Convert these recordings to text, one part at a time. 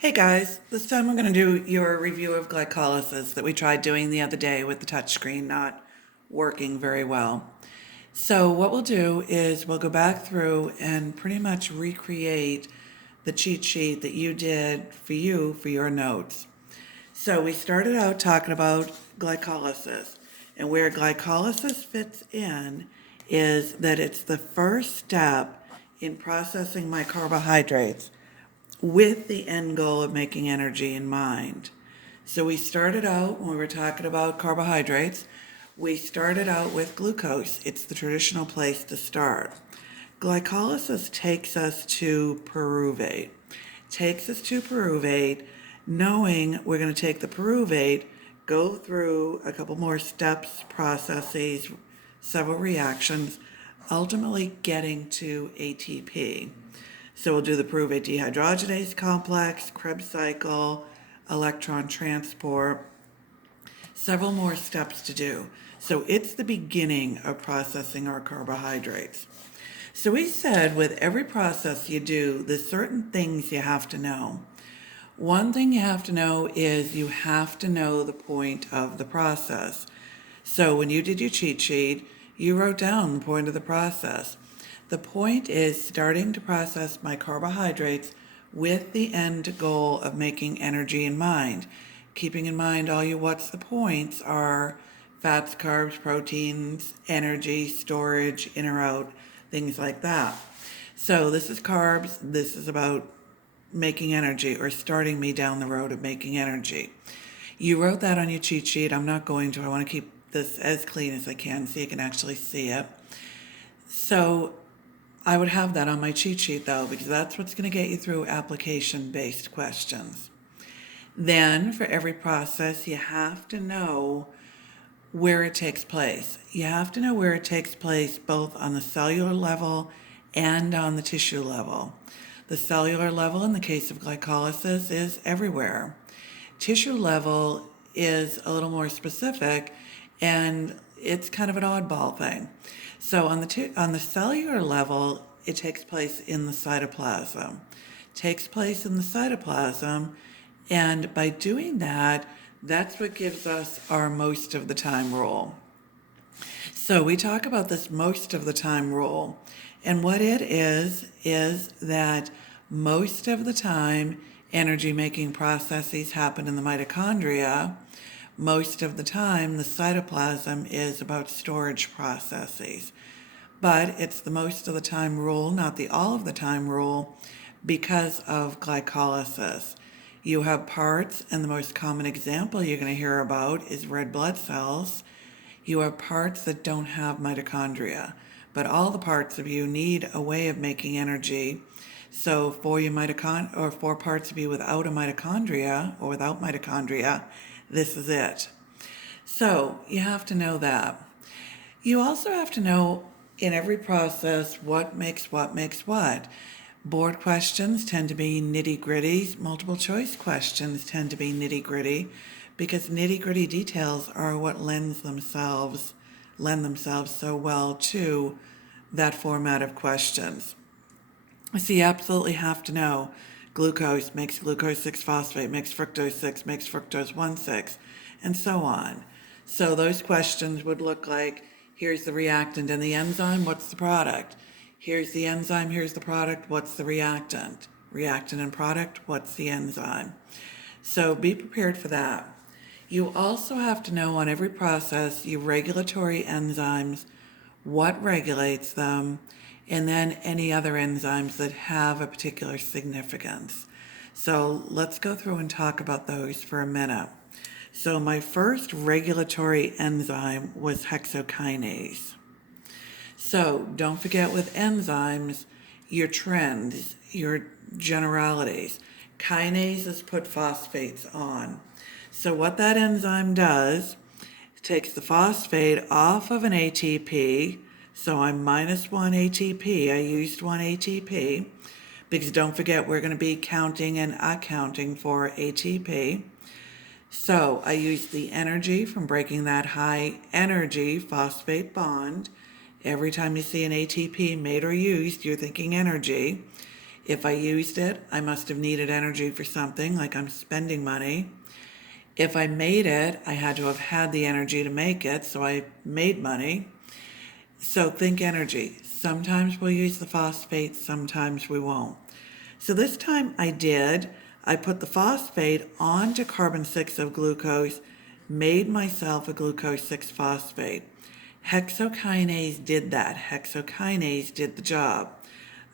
Hey guys, this time we're going to do your review of glycolysis that we tried doing the other day with the touchscreen not working very well. So what we'll do is we'll go back through and pretty much recreate the cheat sheet that you did for your notes. So we started out talking about glycolysis, and where glycolysis fits in is that it's the first step in processing my carbohydrates with the end goal of making energy in mind. So we started out when we were talking about carbohydrates, we started out with glucose. It's the traditional place to start. Glycolysis takes us to pyruvate. Takes us to pyruvate, knowing we're going to take the pyruvate, go through a couple more steps, processes, several reactions, ultimately getting to ATP. So we'll do the pyruvate dehydrogenase complex, Krebs cycle, electron transport, several more steps to do. So it's the beginning of processing our carbohydrates. So we said with every process you do, there's certain things you have to know. One thing you have to know is you have to know the point of the process. So when you did your cheat sheet, you wrote down the point of the process. The point is starting to process my carbohydrates with the end goal of making energy in mind. Keeping in mind all your what's the points are fats, carbs, proteins, energy, storage, in or out, things like that. So this is carbs. This is about making energy or starting me down the road of making energy. You wrote that on your cheat sheet. I'm not going to. I want to keep this as clean as I can so you can actually see it. So I would have that on my cheat sheet though, because that's what's going to get you through application-based questions. Then for every process, you have to know where it takes place. You have to know where it takes place both on the cellular level and on the tissue level. The cellular level in the case of glycolysis is everywhere. Tissue level is a little more specific and it's kind of an oddball thing. So on the cellular level, it takes place in the cytoplasm. Takes place in the cytoplasm, and by doing that, that's what gives us our most of the time rule. So we talk about this most of the time rule, and what it is that most of the time energy making processes happen in the mitochondria. Most of the time, the cytoplasm is about storage processes. But it's the most of the time rule, not the all of the time rule, because of glycolysis. You have parts, and the most common example you're going to hear about is red blood cells. You have parts that don't have mitochondria, but all the parts of you need a way of making energy. So for parts of you without a mitochondria or without mitochondria, this is it. So you have to know that. You also have to know in every process what makes what. Board questions tend to be nitty-gritty. Multiple choice questions tend to be nitty-gritty because nitty-gritty details are what lend themselves so well to that format of questions. So you absolutely have to know glucose makes glucose 6-phosphate, makes fructose 6, makes fructose 1,6, and so on. So those questions would look like, here's the reactant and the enzyme, what's the product? Here's the enzyme, here's the product, what's the reactant? Reactant and product, what's the enzyme? So be prepared for that. You also have to know on every process your regulatory enzymes, what regulates them, and then any other enzymes that have a particular significance. So let's go through and talk about those for a minute. So my first regulatory enzyme was hexokinase. So don't forget with enzymes, your trends, your generalities. Kinases put phosphates on. So what that enzyme does, it takes the phosphate off of an ATP. So I'm minus 1 ATP. I used 1 ATP because don't forget we're going to be counting and accounting for ATP. So I used the energy from breaking that high energy phosphate bond. Every time you see an ATP made or used, you're thinking energy. If I used it, I must have needed energy for something, like I'm spending money. If I made it, I had to have had the energy to make it, so I made money. So think energy. Sometimes we'll use the phosphate, sometimes we won't. So this time I did. I put the phosphate onto carbon 6 of glucose, made myself a glucose 6 phosphate. Hexokinase did that. Hexokinase did the job.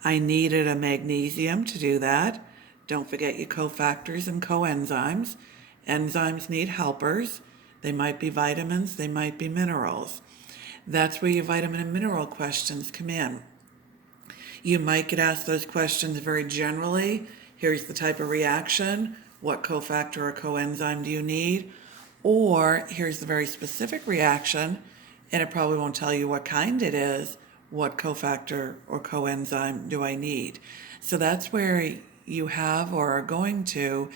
I needed a magnesium to do that. Don't forget your cofactors and coenzymes. Enzymes need helpers. They might be vitamins, they might be minerals. That's where your vitamin and mineral questions come in. You might get asked those questions very generally. Here's the type of reaction. What cofactor or coenzyme do you need? Or here's the very specific reaction, and it probably won't tell you what kind it is. What cofactor or coenzyme do I need? So that's where you have or are going to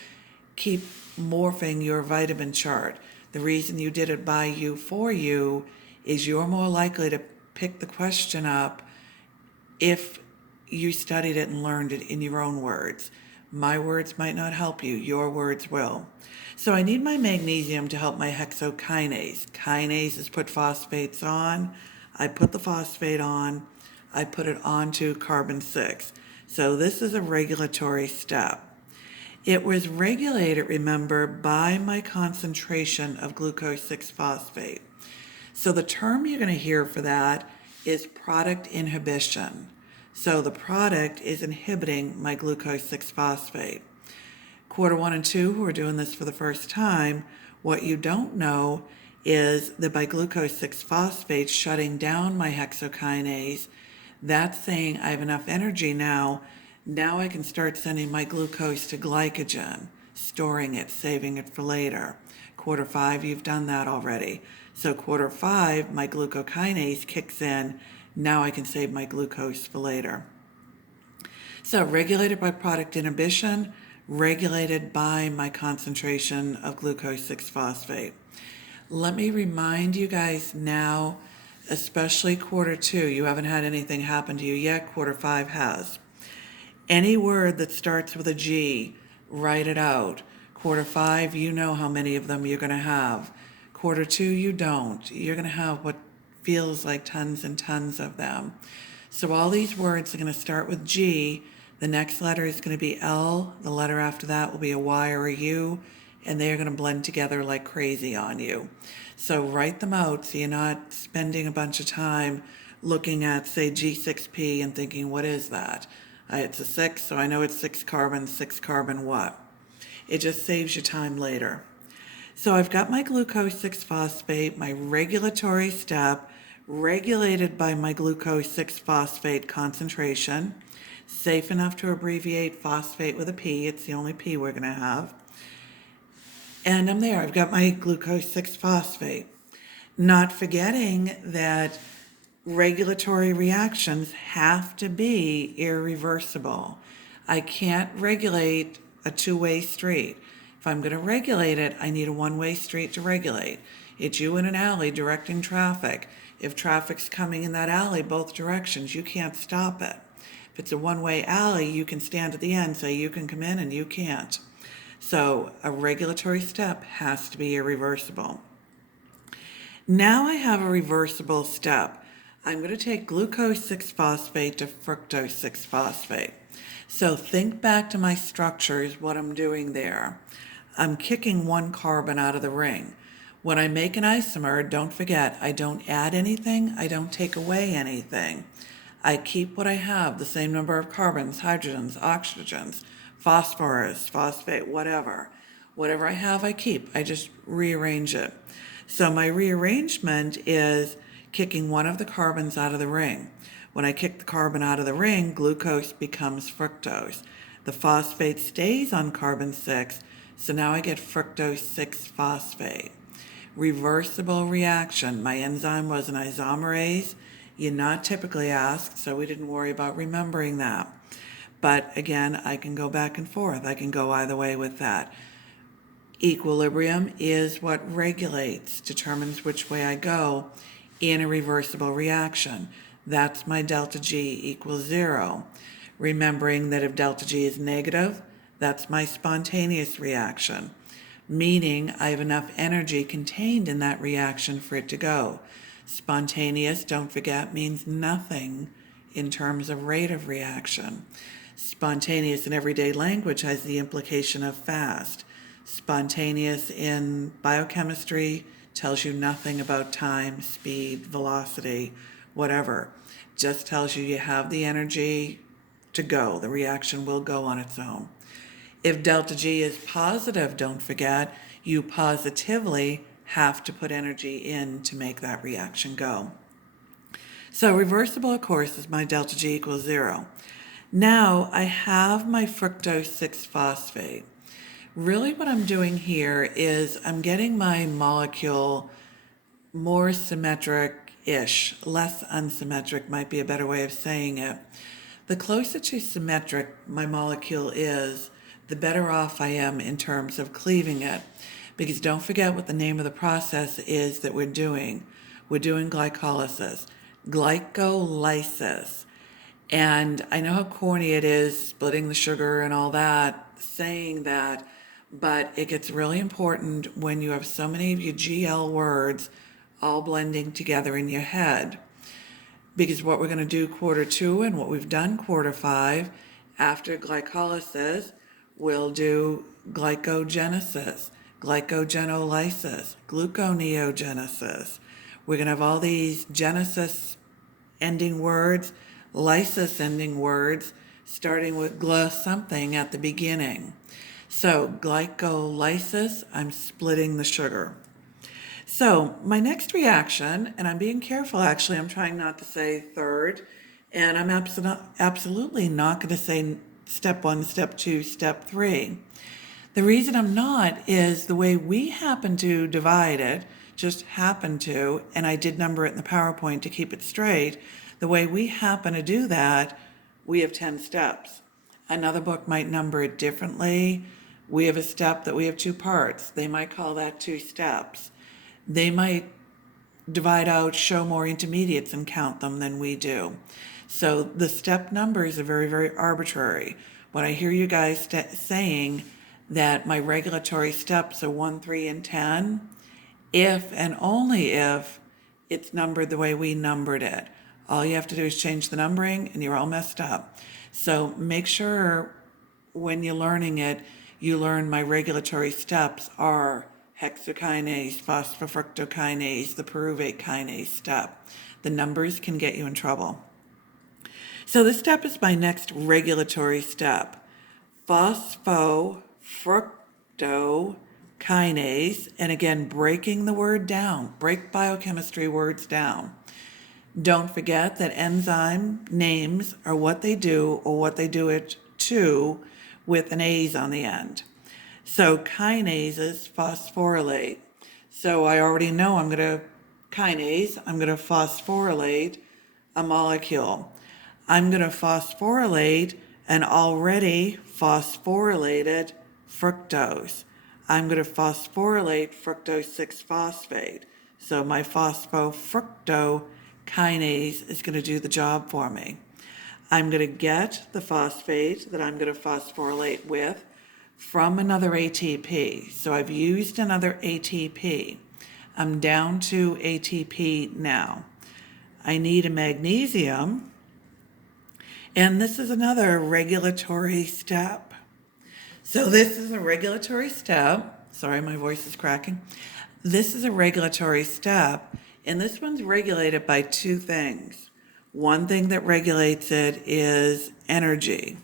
keep morphing your vitamin chart. The reason you did it by you for you is you're more likely to pick the question up if you studied it and learned it in your own words. My words might not help you, your words will. So I need my magnesium to help my hexokinase. Kinases put phosphates on. I put the phosphate on. I put it onto carbon 6. So this is a regulatory step. It was regulated, remember, by my concentration of glucose 6 phosphate. So the term you're going to hear for that is product inhibition. So the product is inhibiting my glucose 6 phosphate. Quarter 1 and 2, who are doing this for the first time, what you don't know is that by glucose 6 phosphate shutting down my hexokinase, that's saying I have enough energy now. Now I can start sending my glucose to glycogen, storing it, saving it for later. Quarter 5, you've done that already. So quarter 5, my glucokinase kicks in. Now I can save my glucose for later. So regulated by product inhibition, regulated by my concentration of glucose 6 phosphate. Let me remind you guys now, especially quarter 2, you haven't had anything happen to you yet, quarter 5 has. Any word that starts with a G, write it out. Quarter 5, you know how many of them you're going to have. Quarter 2, you don't. You're going to have what feels like tons and tons of them. So all these words are going to start with G. The next letter is going to be L. The letter after that will be a Y or a U, and they are going to blend together like crazy on you. So write them out so you're not spending a bunch of time looking at, say, G6P and thinking, what is that? It's a 6, so I know it's 6 carbon what? It just saves you time later. So I've got my glucose 6 phosphate, my regulatory step, regulated by my glucose 6 phosphate concentration, safe enough to abbreviate phosphate with a P. It's the only P we're going to have. And I'm there. I've got my glucose 6 phosphate. Not forgetting that regulatory reactions have to be irreversible. I can't regulate a two-way street. If I'm going to regulate it, I need a one-way street to regulate. It's you in an alley directing traffic. If traffic's coming in that alley both directions, you can't stop it. If it's a one-way alley, you can stand at the end, say you can come in and you can't. So a regulatory step has to be irreversible. Now I have a reversible step. I'm going to take glucose 6 phosphate to fructose 6 phosphate. So think back to my structures, what I'm doing there. I'm kicking one carbon out of the ring. When I make an isomer, don't forget, I don't add anything, I don't take away anything. I keep what I have, the same number of carbons, hydrogens, oxygens, phosphorus, phosphate, whatever. Whatever I have, I keep. I just rearrange it. So my rearrangement is kicking one of the carbons out of the ring. When I kick the carbon out of the ring, glucose becomes fructose. The phosphate stays on carbon 6, so now I get fructose 6 phosphate. Reversible reaction. My enzyme was an isomerase. You're not typically asked, so we didn't worry about remembering that. But again, I can go back and forth. I can go either way with that. Equilibrium is what regulates, determines which way I go in a reversible reaction. That's my delta G equals 0. remembering that if delta G is negative, that's my spontaneous reaction, meaning I have enough energy contained in that reaction for it to go. Spontaneous, don't forget, means nothing in terms of rate of reaction. Spontaneous in everyday language has the implication of fast. Spontaneous in biochemistry tells you nothing about time, speed, velocity, whatever. Just tells you you have the energy to go. The reaction will go on its own. If delta G is positive, don't forget, you positively have to put energy in to make that reaction go. So reversible, of course, is my delta G equals 0. Now I have my fructose 6-phosphate. Really what I'm doing here is I'm getting my molecule more symmetric-ish. Less unsymmetric might be a better way of saying it. The closer to symmetric my molecule is, the better off I am in terms of cleaving it. Because don't forget what the name of the process is that we're doing. We're doing glycolysis. Glycolysis. And I know how corny it is, splitting the sugar and all that, saying that, but it gets really important when you have so many of your GL words all blending together in your head. Because what we're going to do quarter 2 and what we've done quarter 5, after glycolysis, we'll do glycogenesis, glycogenolysis, gluconeogenesis. We're going to have all these genesis ending words, lysis ending words, starting with gl something at the beginning. So glycolysis, I'm splitting the sugar. So my next reaction, and I'm being careful actually, I'm trying not to say third, and I'm absolutely not going to say step 1, step 2, step 3. The reason I'm not is the way we happen to divide it, just happen to, and I did number it in the PowerPoint to keep it straight, the way we happen to do that, we have 10 steps. Another book might number it differently. We have a step that we have 2 parts. They might call that 2 steps. They might divide out, show more intermediates and count them than we do. So the step numbers are very, very arbitrary. When I hear you guys saying that my regulatory steps are 1, 3, and 10, if and only if it's numbered the way we numbered it. All you have to do is change the numbering and you're all messed up. So make sure when you're learning it, you learn my regulatory steps are hexokinase, phosphofructokinase, the pyruvate kinase step. The numbers can get you in trouble. So this step is my next regulatory step. Phosphofructokinase, and again, breaking the word down. Break biochemistry words down. Don't forget that enzyme names are what they do or what they do it to with an A's on the end. So kinases phosphorylate. So I already know I'm going to phosphorylate a molecule. I'm going to phosphorylate an already phosphorylated fructose. I'm going to phosphorylate fructose 6-phosphate. So my phosphofructokinase is going to do the job for me. I'm going to get the phosphate that I'm going to phosphorylate with from another ATP. So I've used another ATP. I'm down to ATP now. I need a magnesium, and this is another regulatory step. So this is a regulatory step. Sorry, my voice is cracking. This is a regulatory step, and this one's regulated by 2 things. One thing that regulates it is energy.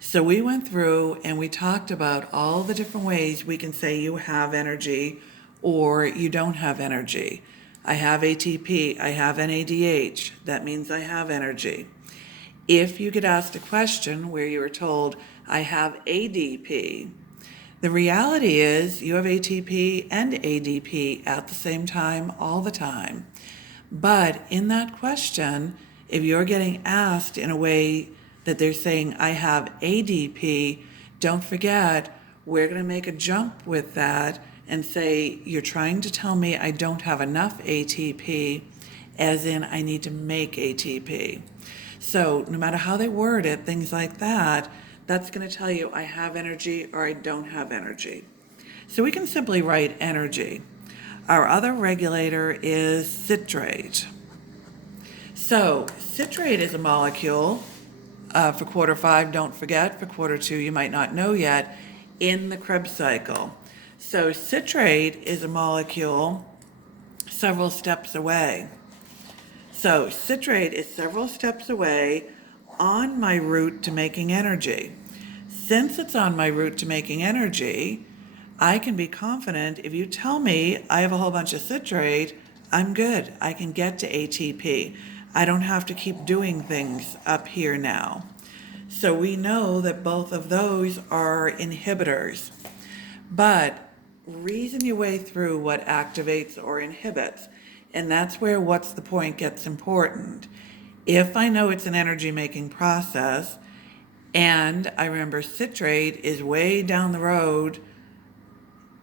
So we went through and we talked about all the different ways we can say you have energy or you don't have energy. I have ATP, I have NADH, that means I have energy. If you get asked a question where you are told, I have ADP, the reality is you have ATP and ADP at the same time all the time. But in that question, if you're getting asked in a way that they're saying, I have ADP, don't forget, we're going to make a jump with that and say, you're trying to tell me I don't have enough ATP, as in I need to make ATP. So no matter how they word it, things like that, that's going to tell you I have energy or I don't have energy. So we can simply write energy. Our other regulator is citrate. So citrate is a molecule for quarter 5, don't forget, for quarter 2, you might not know yet, in the Krebs cycle. So citrate is a molecule several steps away. So citrate is several steps away on my route to making energy. Since it's on my route to making energy, I can be confident if you tell me I have a whole bunch of citrate, I'm good. I can get to ATP. I don't have to keep doing things up here now. So we know that both of those are inhibitors. But reason your way through what activates or inhibits. And that's where what's the point gets important. If I know it's an energy making process, and I remember citrate is way down the road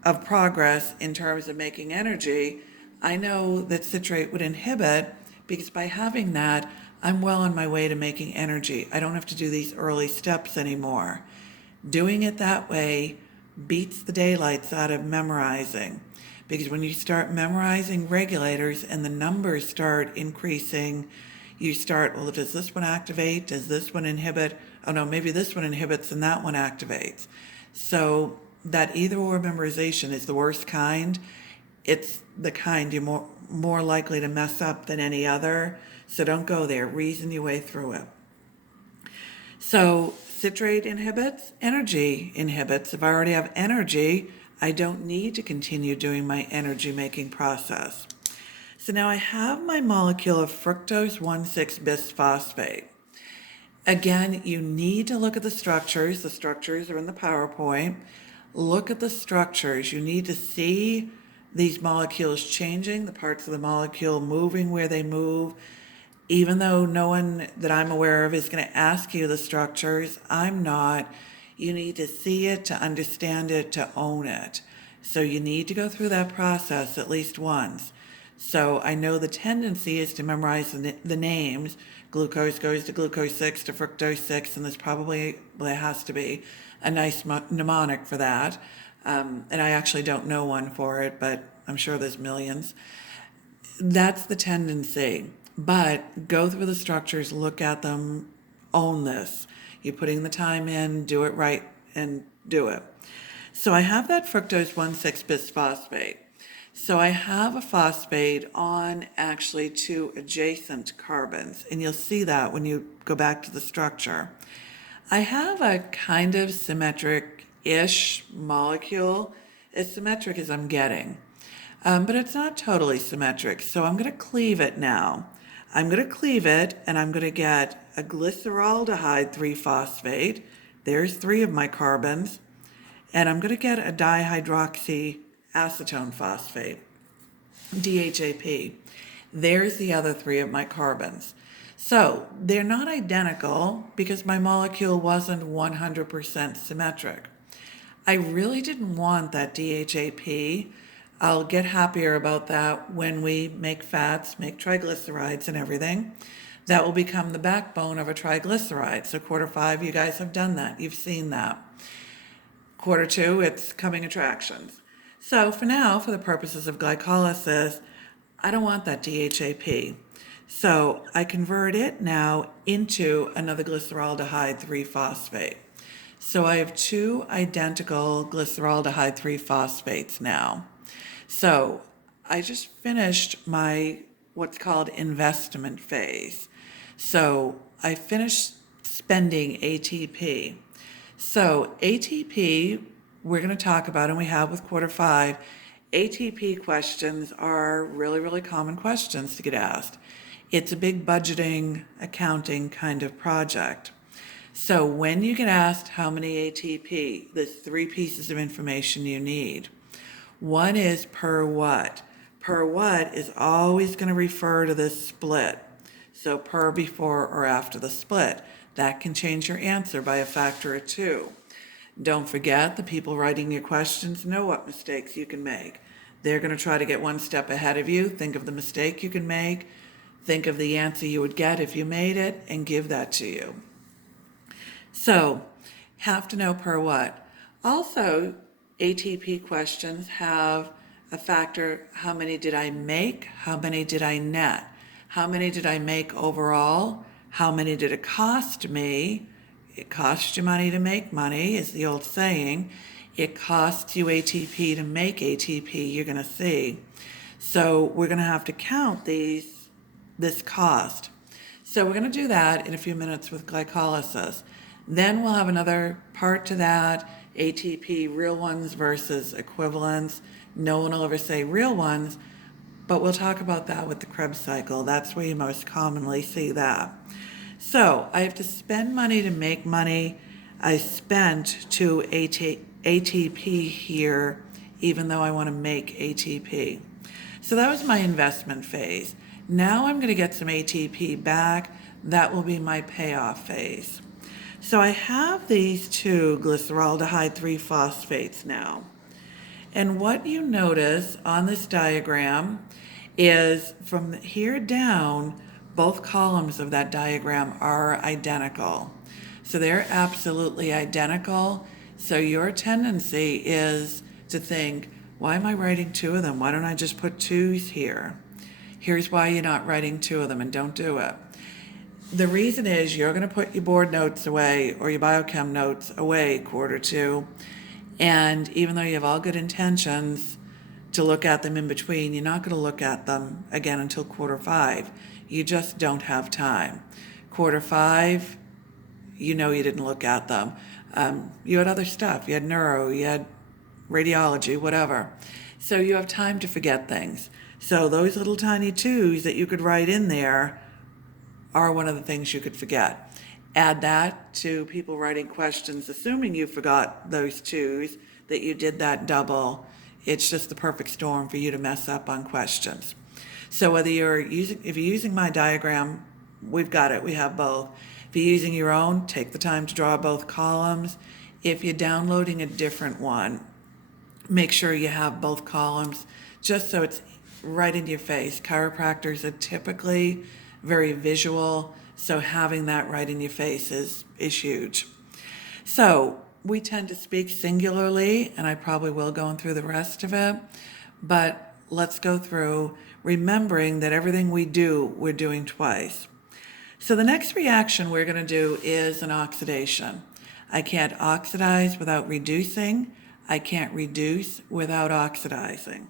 of progress in terms of making energy, I know that citrate would inhibit because by having that, I'm well on my way to making energy. I don't have to do these early steps anymore. Doing it that way beats the daylights out of memorizing, because when you start memorizing regulators and the numbers start increasing, you start, well, does this one activate? Does this one inhibit? Oh no, maybe this one inhibits and that one activates. So that either or memorization is the worst kind. It's the kind you're more likely to mess up than any other. So don't go there. Reason your way through it. So citrate inhibits, energy inhibits. If I already have energy, I don't need to continue doing my energy making process. So now I have my molecule of fructose 1,6-bisphosphate. Again, you need to look at the structures. The structures are in the PowerPoint. Look at the structures. You need to see these molecules changing, the parts of the molecule moving where they move. Even though no one that I'm aware of is going to ask you the structures, I'm not. You need to see it, to understand it, to own it. So you need to go through that process at least once. So I know the tendency is to memorize the names. Glucose goes to glucose 6 to fructose 6, and there has to be a nice mnemonic for that. And I actually don't know one for it, but I'm sure there's millions. That's the tendency. But go through the structures, look at them, own this. You're putting the time in, do it right, and do it. So I have that fructose 1,6-bisphosphate. So I have a phosphate on actually 2 adjacent carbons, and you'll see that when you go back to the structure. I have a kind of symmetric-ish molecule, as symmetric as I'm getting. But it's not totally symmetric, so I'm going to cleave it now. I'm going to cleave it, and I'm going to get a glyceraldehyde 3-phosphate. There's 3 of my carbons. And I'm going to get a dihydroxyacetone phosphate, DHAP. There's the other 3 of my carbons. So they're not identical because my molecule wasn't 100% symmetric. I really didn't want that DHAP. I'll get happier about that when we make fats, make triglycerides and everything. That will become the backbone of a triglyceride. So quarter 5, you guys have done that. You've seen that. Quarter 2, it's coming attractions. So for now, for the purposes of glycolysis, I don't want that DHAP. So I convert it now into another glyceraldehyde 3-phosphate. So I have 2 identical glyceraldehyde 3-phosphates now. So I just finished my what's called investment phase. So I finished spending ATP. So ATP, we're going to talk about, and we have with quarter 5, ATP questions are really, really common questions to get asked. It's a big budgeting, accounting kind of project. So when you get asked how many ATP, there's 3 pieces of information you need. One is per what. Per what is always going to refer to this split. So per before or after the split. That can change your answer by a factor of 2. Don't forget, the people writing your questions know what mistakes you can make. They're going to try to get one step ahead of you. Think of the mistake you can make. think of the answer you would get if you made it and give that to you. So, have to know per what. Also, ATP questions have a factor: how many did I make? How many did I net? How many did I make overall? How many did it cost me? It costs you money to make money, is the old saying. It costs you ATP to make ATP, you're going to see. So we're going to have to count this cost. So we're going to do that in a few minutes with glycolysis. Then we'll have another part to that, ATP, real ones versus equivalents. No one will ever say real ones, but we'll talk about that with the Krebs cycle. That's where you most commonly see that. So I have to spend money to make money. I spent to ATP here, even though I want to make ATP. So that was my investment phase. Now I'm going to get some ATP back. That will be my payoff phase. So I have these two glyceraldehyde 3-phosphates now. And what you notice on this diagram is from here down, both columns of that diagram are identical. So they're absolutely identical. So your tendency is to think, why am I writing two of them? Why don't I just put twos here? Here's why you're not writing two of them, and don't do it. The reason is you're going to put your board notes away or your biochem notes away quarter two. And even though you have all good intentions to look at them in between, you're not going to look at them again until quarter five. You just don't have time. Quarter five, you know you didn't look at them. You had other stuff. You had neuro, you had radiology, whatever. So you have time to forget things. So those little tiny twos that you could write in there are one of the things you could forget. Add that to people writing questions, assuming you forgot those twos, that you did that double. It's just the perfect storm for you to mess up on questions. So whether if you're using my diagram, we've got it, we have both. If you're using your own, take the time to draw both columns. If you're downloading a different one, make sure you have both columns, just so it's right in your face. Chiropractors are typically very visual, so having that right in your face is huge. So we tend to speak singularly, and I probably will going through the rest of it, but let's go through remembering that everything we do, we're doing twice. So the next reaction we're going to do is an oxidation. I can't oxidize without reducing. I can't reduce without oxidizing.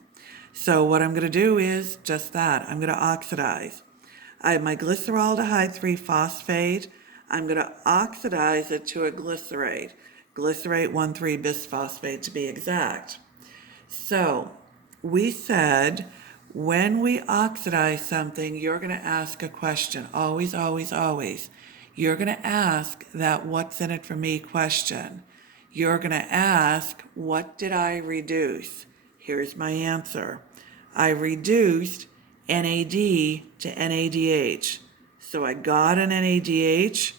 So what I'm going to do is just that. I'm going to oxidize. I have my glyceraldehyde 3-phosphate. I'm going to oxidize it to a glycerate. Glycerate 1,3-bisphosphate to be exact. So we said when we oxidize something, you're going to ask a question. Always, always, always. You're going to ask that what's in it for me question. You're going to ask, what did I reduce? Here's my answer. I reduced NAD to NADH. So I got an NADH,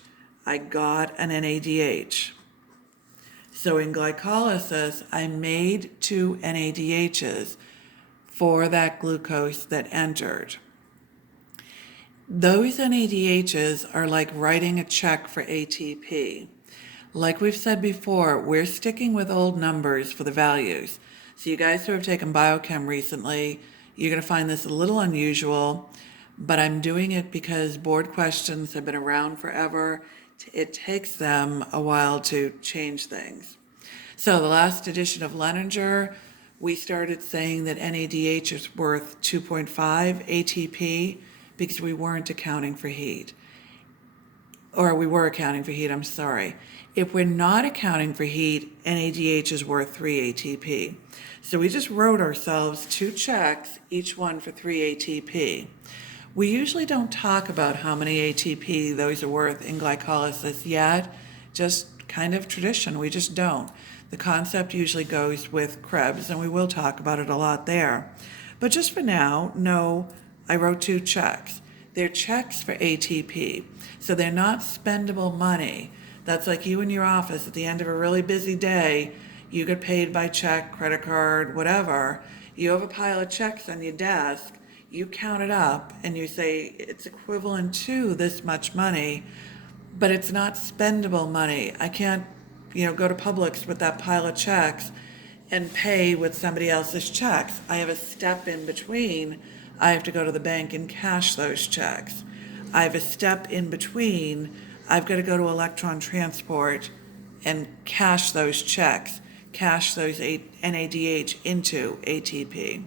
I got an NADH. So in glycolysis, I made two NADHs for that glucose that entered. Those NADHs are like writing a check for ATP. Like we've said before, we're sticking with old numbers for the values. So you guys who have taken biochem recently, you're going to find this a little unusual, but I'm doing it because board questions have been around forever. It takes them a while to change things. So the last edition of Leninger, we started saying that NADH is worth 2.5 ATP because we weren't accounting for heat. Or we were accounting for heat, I'm sorry. If we're not accounting for heat, NADH is worth 3 ATP. So we just wrote ourselves two checks, each one for 3 ATP. We usually don't talk about how many ATP those are worth in glycolysis yet, just kind of tradition, we just don't. The concept usually goes with Krebs, and we will talk about it a lot there. But just for now, no, I wrote two checks. They're checks for ATP, so they're not spendable money. That's like you in your office at the end of a really busy day, you get paid by check, credit card, whatever. You have a pile of checks on your desk. you count it up and you say it's equivalent to this much money, but it's not spendable money. I can't, go to Publix with that pile of checks and pay with somebody else's checks. I have a step in between. I have to go to the bank and cash those checks. I have a step in between. I've got to go to Electron Transport and cash those checks, cash those NADH into ATP.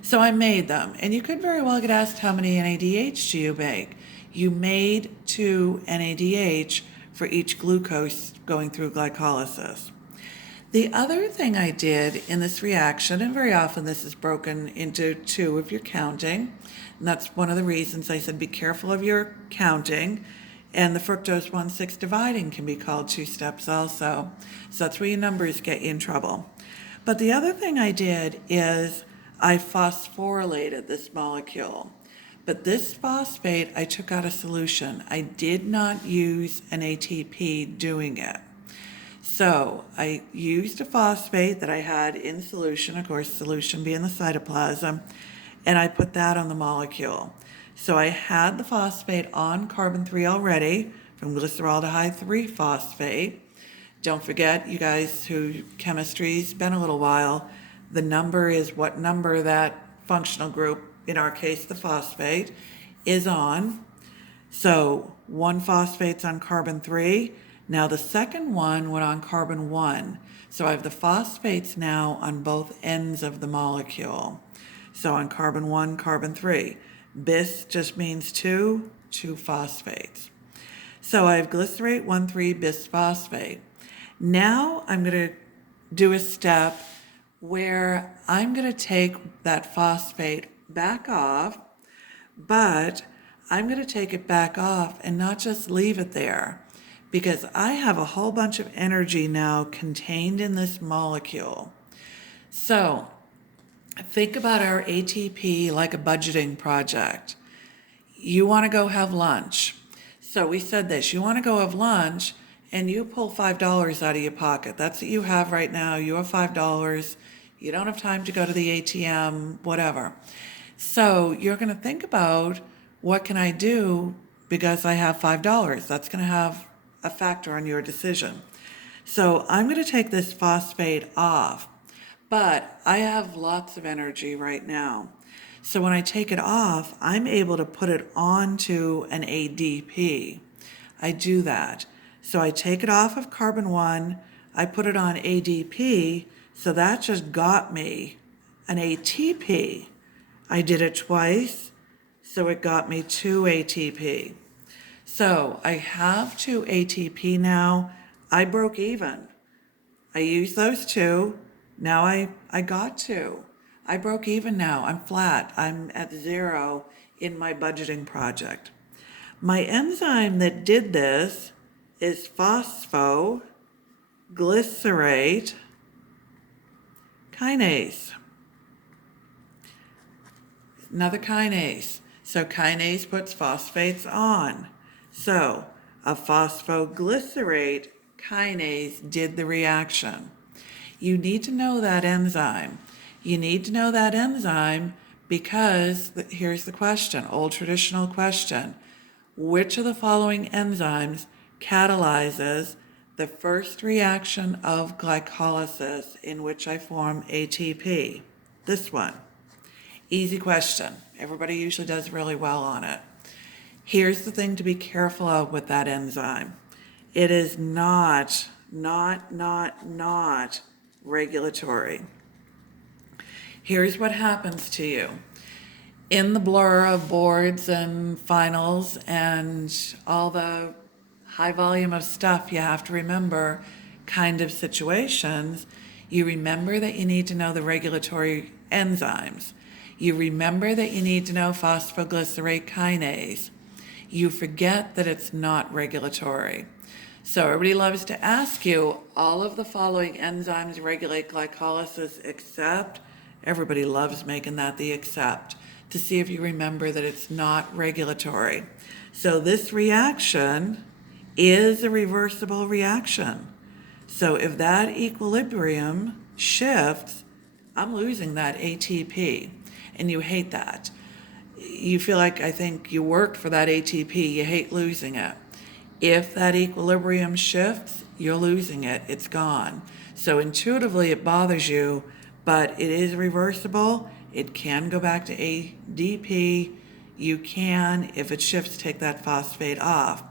So I made them. And you could very well get asked, how many NADH do you make? You made 2 NADH for each glucose going through glycolysis. The other thing I did in this reaction, and very often this is broken into 2 if you're counting, and that's one of the reasons I said be careful of your counting, and the fructose 1,6 dividing can be called 2 steps also. So that's where your numbers get you in trouble. But the other thing I did is I phosphorylated this molecule. But this phosphate I took out of solution. I did not use an ATP doing it. So I used a phosphate that I had in solution, of course, solution being the cytoplasm, and I put that on the molecule. So I had the phosphate on carbon 3 already from glyceraldehyde 3-phosphate. Don't forget, you guys who chemistry's been a little while, the number is what number that functional group, in our case the phosphate, is on. So 1 phosphate's on carbon 3. Now the second one went on carbon 1. So I have the phosphates now on both ends of the molecule. So on carbon 1, carbon 3. Bis just means 2 phosphates. So I have glycerate 1,3 bisphosphate. Now I'm going to do a step where I'm going to take that phosphate back off, but I'm going to take it back off and not just leave it there, because I have a whole bunch of energy now contained in this molecule. So think about our ATP like a budgeting project. You want to go have lunch. So we said this, you want to go have lunch and you pull $5 out of your pocket. That's what you have right now. You have $5. You don't have time to go to the ATM, whatever. So you're going to think about, what can I do because I have $5? That's going to have a factor on your decision. So I'm going to take this phosphate off, but I have lots of energy right now. So when I take it off, I'm able to put it onto an ADP. I do that. So I take it off of carbon 1, I put it on ADP, so that just got me an ATP. I did it twice, so it got me 2 ATP. So I have 2 ATP now. I broke even. I used those 2. Now I got 2. I broke even now. I'm flat. I'm at 0 in my budgeting project. My enzyme that did this is phosphoglycerate kinase. Another kinase. So kinase puts phosphates on. So a phosphoglycerate kinase did the reaction. You need to know that enzyme. You need to know that enzyme because here's the question, old traditional question. Which of the following enzymes catalyzes the first reaction of glycolysis in which I form ATP? This one. Easy question. Everybody usually does really well on it. Here's the thing to be careful of with that enzyme. It is not regulatory. Here's what happens to you. In the blur of boards and finals and all the high volume of stuff you have to remember kind of situations, you remember that you need to know the regulatory enzymes. You remember that you need to know phosphoglycerate kinase. You forget that it's not regulatory. So everybody loves to ask you, all of the following enzymes regulate glycolysis except, everybody loves making that the except, to see if you remember that it's not regulatory. So this reaction is a reversible reaction. So if that equilibrium shifts, I'm losing that ATP. and you hate that. You feel like, I think, you worked for that ATP, you hate losing it. If that equilibrium shifts, you're losing it, it's gone. So intuitively it bothers you, but it is reversible. It can go back to ADP. You can, if it shifts, take that phosphate off.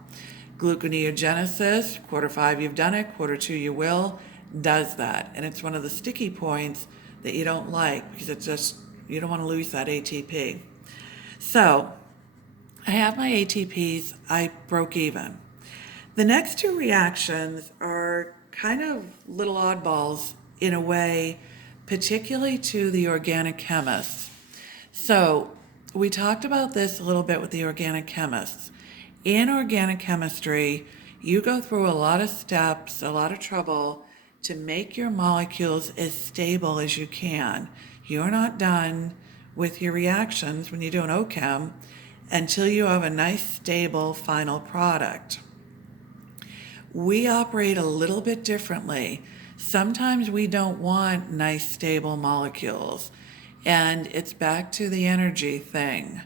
Gluconeogenesis, quarter 5 you've done it, quarter 2 you will, does that. And it's one of the sticky points that you don't like because it's just, you don't want to lose that ATP. So I have my ATPs, I broke even. The next two reactions are kind of little oddballs in a way, particularly to the organic chemists. So we talked about this a little bit with the organic chemists. In organic chemistry, you go through a lot of steps, a lot of trouble to make your molecules as stable as you can. You're not done with your reactions when you do an OChem until you have a nice, stable final product. We operate a little bit differently. Sometimes we don't want nice, stable molecules. And it's back to the energy thing.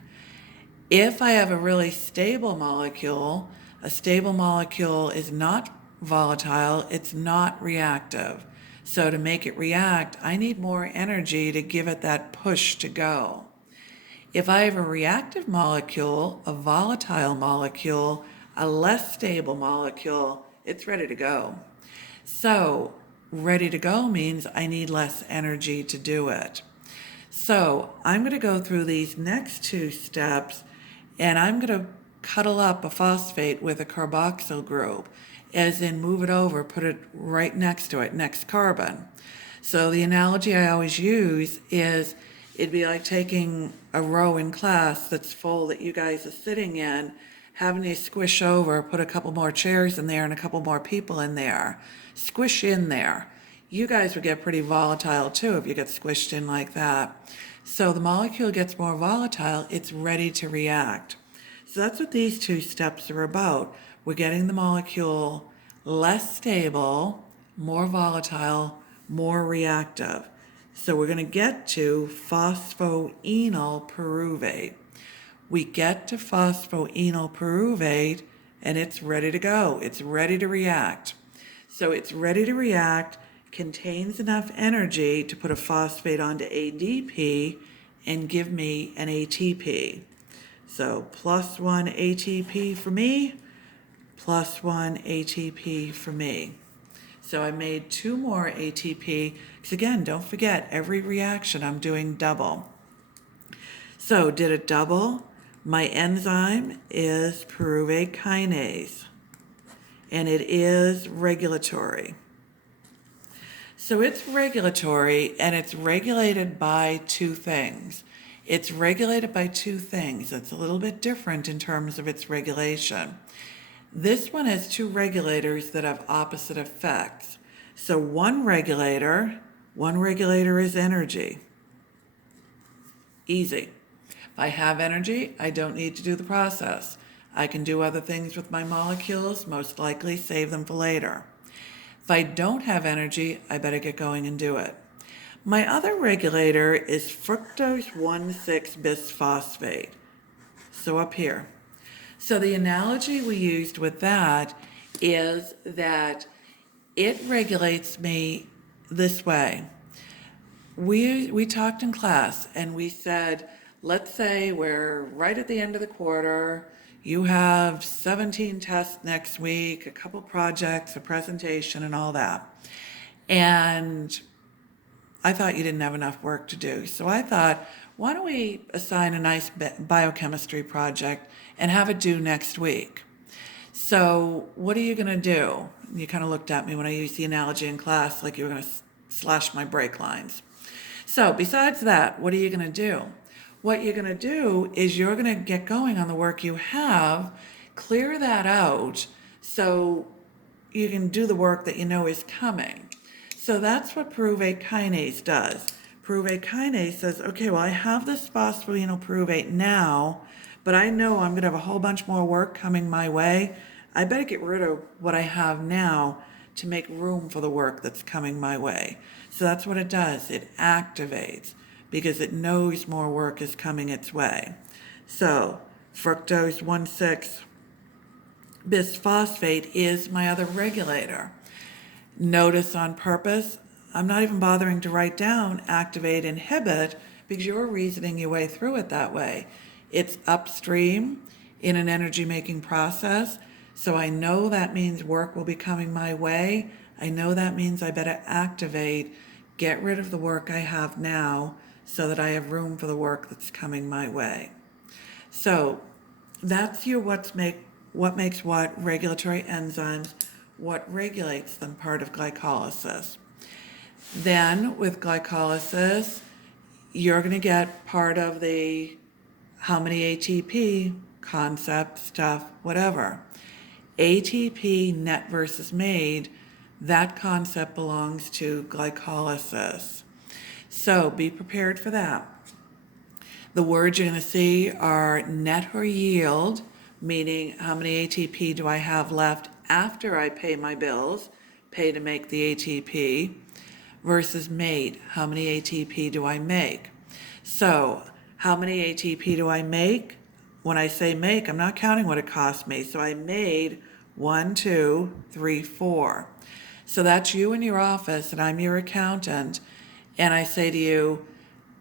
If I have a really stable molecule, a stable molecule is not volatile, it's not reactive. So to make it react, I need more energy to give it that push to go. If I have a reactive molecule, a volatile molecule, a less stable molecule, it's ready to go. So ready to go means I need less energy to do it. So I'm going to go through these next two steps and I'm going to cuddle up a phosphate with a carboxyl group, as in move it over, put it right next to it, next carbon. So the analogy I always use is it'd be like taking a row in class that's full that you guys are sitting in, having to squish over, put a couple more chairs in there and a couple more people in there. Squish in there. You guys would get pretty volatile too if you get squished in like that. So the molecule gets more volatile, it's ready to react. So that's what these two steps are about. We're getting the molecule less stable, more volatile, more reactive. So we're going to get to phosphoenol pyruvate. We get to phosphoenol pyruvate and it's ready to go. It's ready to react. So it's ready to react, contains enough energy to put a phosphate onto ADP and give me an ATP. So plus 1 ATP for me, plus 1 ATP for me. So I made 2 more ATP, because again, don't forget, every reaction I'm doing double. So did it double? My enzyme is pyruvate kinase, and it is regulatory. So it's regulatory, and it's regulated by two things. It's regulated by two things. It's a little bit different in terms of its regulation. This one has two regulators that have opposite effects. So one regulator is energy. Easy. If I have energy, I don't need to do the process. I can do other things with my molecules, most likely save them for later. If I don't have energy, I better get going and do it. My other regulator is fructose 1,6-bisphosphate. So up here. So the analogy we used with that is that it regulates me this way. We talked in class and we said, let's say we're right at the end of the quarter, you have 17 tests next week, a couple projects, a presentation and all that. And I thought you didn't have enough work to do. So I thought, why don't we assign a nice biochemistry project and have it due next week? So what are you going to do? You kind of looked at me when I used the analogy in class like you were going to slash my brake lines. So besides that, what are you going to do? What you're going to do is you're going to get going on the work you have, clear that out so you can do the work that you know is coming. So that's what pyruvate kinase does. Pyruvate kinase says, okay, well, I have this phosphoenol pyruvate now, but I know I'm going to have a whole bunch more work coming my way. I better get rid of what I have now to make room for the work that's coming my way. So that's what it does. It activates. because it knows more work is coming its way. So fructose 1,6 bisphosphate is my other regulator. Notice on purpose, I'm not even bothering to write down activate, inhibit, because you're reasoning your way through it that way. It's upstream in an energy making process, so I know that means work will be coming my way. I know that means I better activate, get rid of the work I have now so that I have room for the work that's coming my way. So that's your what makes what regulatory enzymes, what regulates them, part of glycolysis. Then with glycolysis, you're going to get part of the how many ATP concept stuff, whatever. ATP net versus made, that concept belongs to glycolysis. So be prepared for that. The words you're going to see are net or yield, meaning how many ATP do I have left after I pay my bills, pay to make the ATP, versus made, how many ATP do I make? So how many ATP do I make? When I say make, I'm not counting what it cost me. So I made 1, 2, 3, 4. So that's you in your office, and I'm your accountant, and I say to you,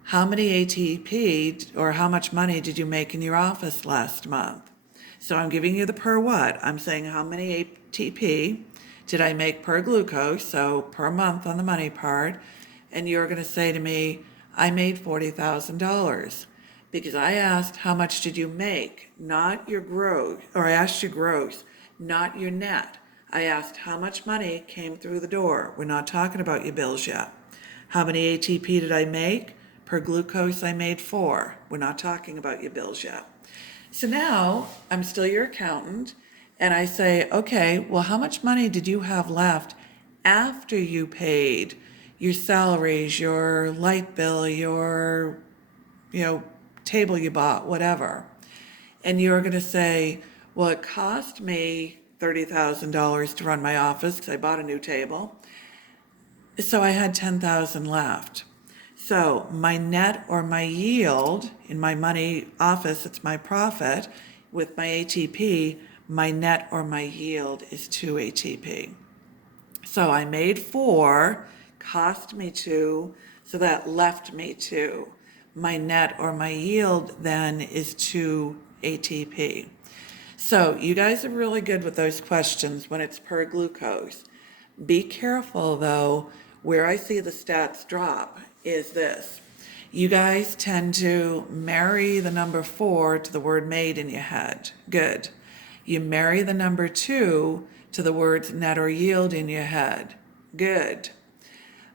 how many ATP or how much money did you make in your office last month? So I'm giving you the per what. I'm saying how many ATP did I make per glucose, so per month on the money part, and you're going to say to me, I made $40,000 because I asked how much did you make, not your gross, or I asked you gross, not your net. I asked how much money came through the door. We're not talking about your bills yet. How many ATP did I make? Per glucose, I made 4. We're not talking about your bills yet. So now I'm still your accountant, and I say, okay, well, how much money did you have left after you paid your salaries, your light bill, your, table you bought, whatever? And you're going to say, well, it cost me $30,000 to run my office because I bought a new table. So I had $10,000 left. So my net or my yield in my money office, it's my profit. With my ATP, my net or my yield is 2 ATP. So I made 4, cost me 2, so that left me 2. My net or my yield then is 2 ATP. So you guys are really good with those questions when it's per glucose. Be careful though, where I see the stats drop is this. You guys tend to marry the number 4 to the word made in your head. Good. You marry the number 2 to the words net or yield in your head. Good.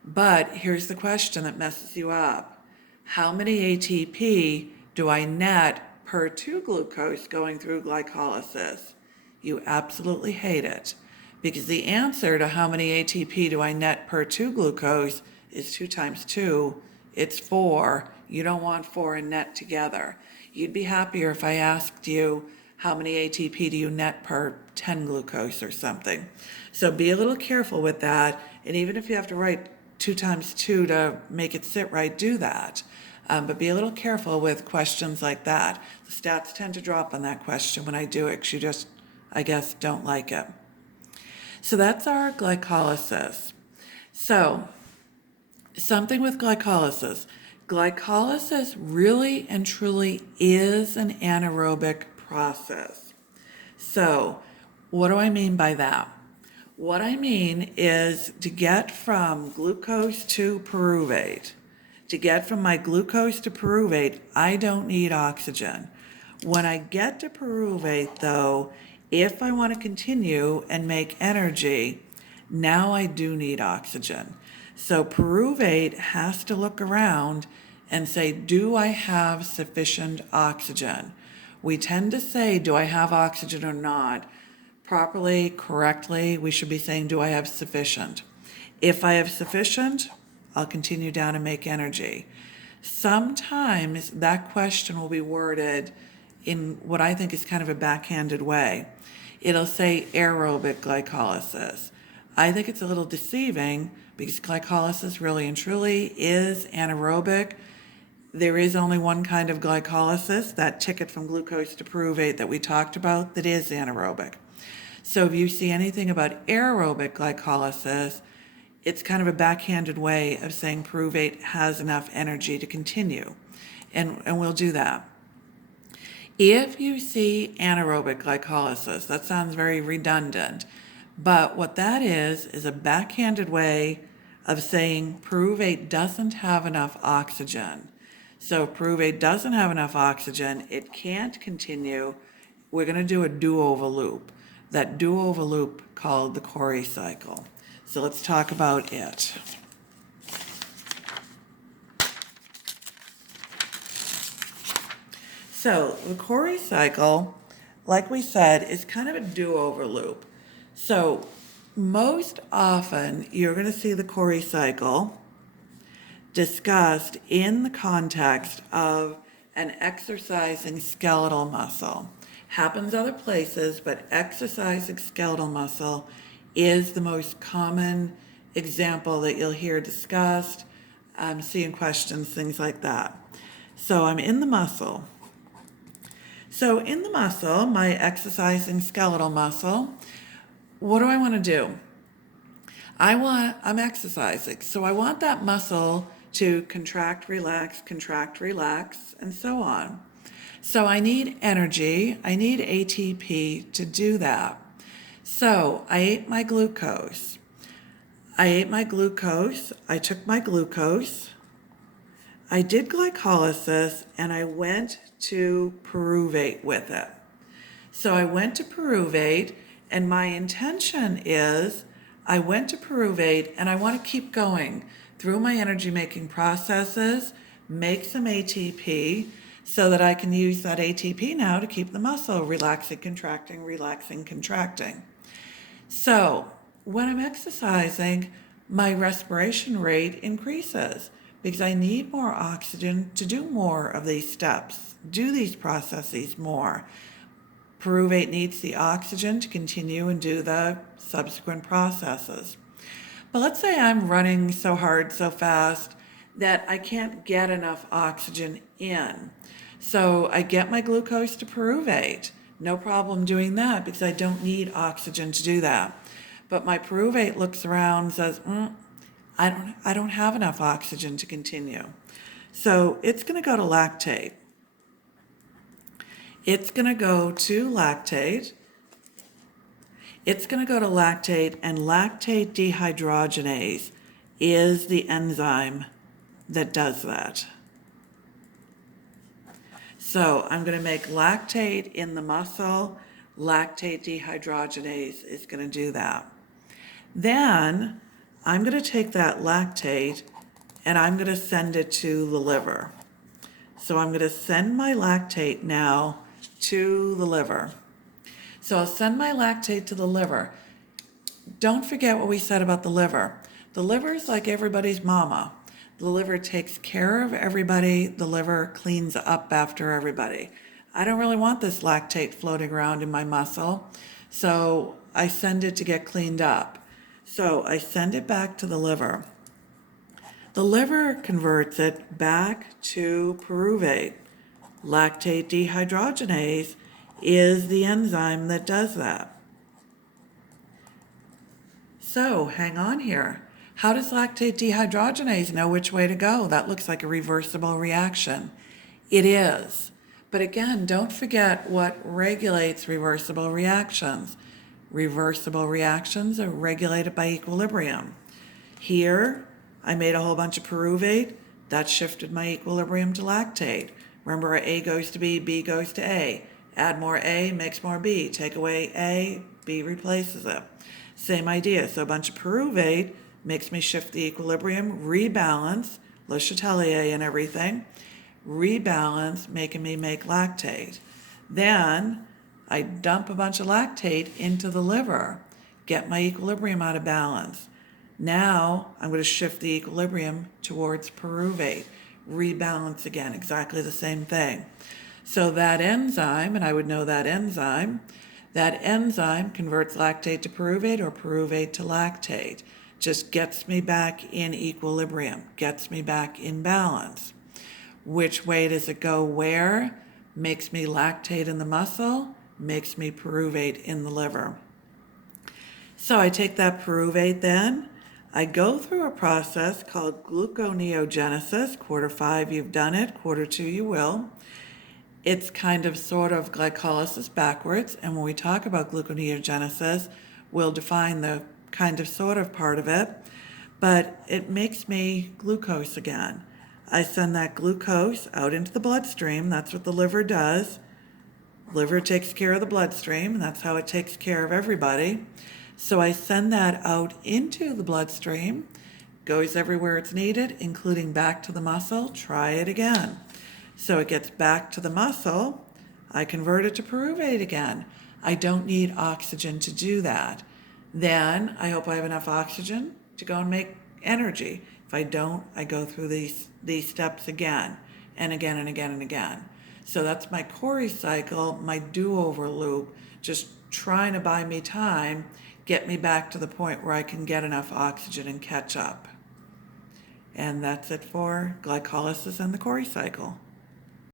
But here's the question that messes you up. How many ATP do I net per 2 glucose going through glycolysis? You absolutely hate it, because the answer to how many ATP do I net per 2 glucose is 2 times 2. It's 4. You don't want 4 and net together. You'd be happier if I asked you how many ATP do you net per 10 glucose or something. So be a little careful with that. And even if you have to write 2 times 2 to make it sit right, do that. But be a little careful with questions like that. The stats tend to drop on that question when I do it because you just, I guess, don't like it. So that's our glycolysis. So something with glycolysis. Glycolysis really and truly is an anaerobic process. So what do I mean by that? What I mean is to get from glucose to pyruvate. To get from my glucose to pyruvate, I don't need oxygen. When I get to pyruvate, though, if I want to continue and make energy, now I do need oxygen. So pyruvate has to look around and say, do I have sufficient oxygen? We tend to say, do I have oxygen or not? Properly, correctly, we should be saying, do I have sufficient? If I have sufficient, I'll continue down and make energy. Sometimes that question will be worded in what I think is kind of a backhanded way. It'll say aerobic glycolysis. I think it's a little deceiving because glycolysis really and truly is anaerobic. There is only one kind of glycolysis, that ticket from glucose to pyruvate that we talked about, that is anaerobic. So if you see anything about aerobic glycolysis, it's kind of a backhanded way of saying pyruvate has enough energy to continue. And we'll do that. If you see anaerobic glycolysis, that sounds very redundant, but what that is a backhanded way of saying pyruvate doesn't have enough oxygen. So if pyruvate doesn't have enough oxygen, it can't continue. We're going to do a do-over loop. That do-over loop called the Cori cycle. So let's talk about it. So the Cori cycle, like we said, is kind of a do-over loop. So most often you're going to see the Cori cycle discussed in the context of an exercising skeletal muscle. Happens other places, but exercising skeletal muscle is the most common example that you'll hear discussed, seeing questions, things like that. So I'm in the muscle. So in the muscle, my exercising skeletal muscle, what do I want to do? I'm exercising, so I want that muscle to contract, relax, and so on. So I need energy, I need ATP to do that. So I ate my glucose. I took my glucose, I did glycolysis, and I went to pyruvate with it. So I went to pyruvate, and my intention is I went to pyruvate, and I want to keep going through my energy-making processes, make some ATP, so that I can use that ATP now to keep the muscle relaxing, contracting. So when I'm exercising, my respiration rate increases because I need more oxygen to do more of these steps, do these processes more. Pyruvate needs the oxygen to continue and do the subsequent processes. But let's say I'm running so hard, so fast, that I can't get enough oxygen in. So I get my glucose to pyruvate. No problem doing that because I don't need oxygen to do that. But my pyruvate looks around and says, I don't have enough oxygen to continue. So it's going to go to lactate. It's going to go to lactate. And lactate dehydrogenase is the enzyme that does that. So I'm going to make lactate in the muscle. Lactate dehydrogenase is going to do that. Then I'm going to take that lactate and I'm going to send it to the liver. So I'm going to send my lactate now to the liver. So I'll send my lactate to the liver. Don't forget what we said about the liver. The liver is like everybody's mama. The liver takes care of everybody. The liver cleans up after everybody. I don't really want this lactate floating around in my muscle, so I send it to get cleaned up. So I send it back to the liver. The liver converts it back to pyruvate. Lactate dehydrogenase is the enzyme that does that. So hang on here. How does lactate dehydrogenase know which way to go? That looks like a reversible reaction. It is. But again, don't forget what regulates reversible reactions. Reversible reactions are regulated by equilibrium. Here, I made a whole bunch of pyruvate. That shifted my equilibrium to lactate. Remember, A goes to B goes to A. Add more A, makes more B. Take away A, B replaces it. Same idea. So a bunch of pyruvate makes me shift the equilibrium, rebalance, Le Chatelier and everything, rebalance, making me make lactate. Then I dump a bunch of lactate into the liver, get my equilibrium out of balance. Now I'm going to shift the equilibrium towards pyruvate, rebalance again, exactly the same thing. So that enzyme, and I would know that enzyme converts lactate to pyruvate or pyruvate to lactate. Just gets me back in equilibrium, gets me back in balance. Which way does it go where? Makes me lactate in the muscle, makes me pyruvate in the liver. So I take that pyruvate then, I go through a process called gluconeogenesis. Quarter 5, you've done it. Quarter 2, you will. It's kind of sort of glycolysis backwards. And when we talk about gluconeogenesis, we'll define the kind of sort of part of it. But it makes me glucose again. I send that glucose out into the bloodstream. That's what the liver does. Liver takes care of the bloodstream, and that's how it takes care of everybody. So I send that out into the bloodstream, goes everywhere it's needed, including back to the muscle. Try it again. So it gets back to the muscle. I convert it to pyruvate again. I don't need oxygen to do that. Then I hope I have enough oxygen to go and make energy. If I don't, I go through these steps again and again and again and again. So that's my Cori cycle, my do-over loop, just trying to buy me time, get me back to the point where I can get enough oxygen and catch up. And that's it for glycolysis and the Cori cycle.